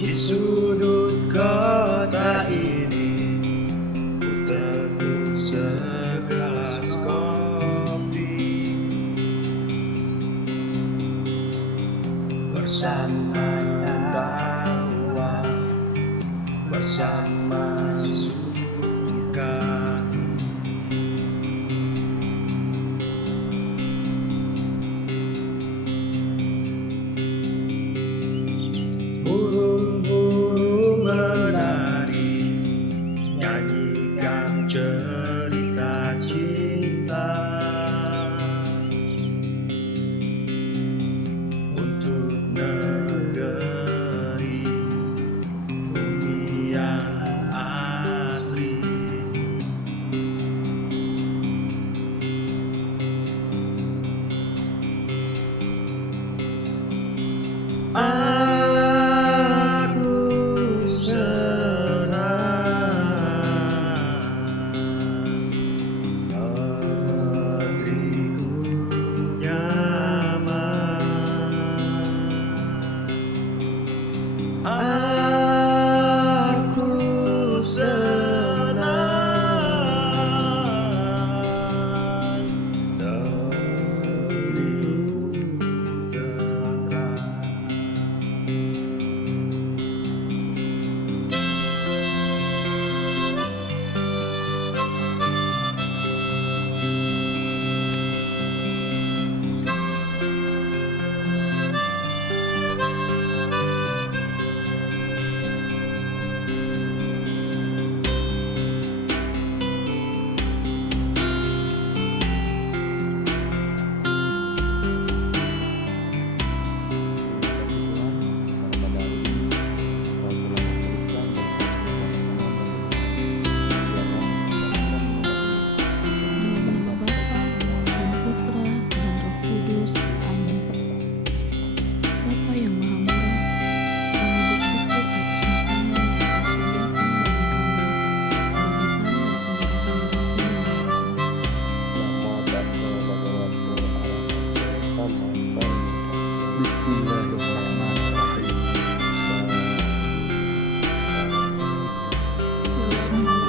Di sudut kota ini ku teguh segelas kopi bersama tawa, bersama suka. Burung-burung menari, nyanyikan cerita cinta untuk negeri bumi yang asri. Aku senang negeriku nyaman. Aku senang negeriku tenang. Bapa yang Maha Murah, kami bersyukur atas makanan yang Engkau sediakan bagi kami sebagai tanda pemberitahuan firman-Mu. Bismillahirrahmanirrahim. Bismillah.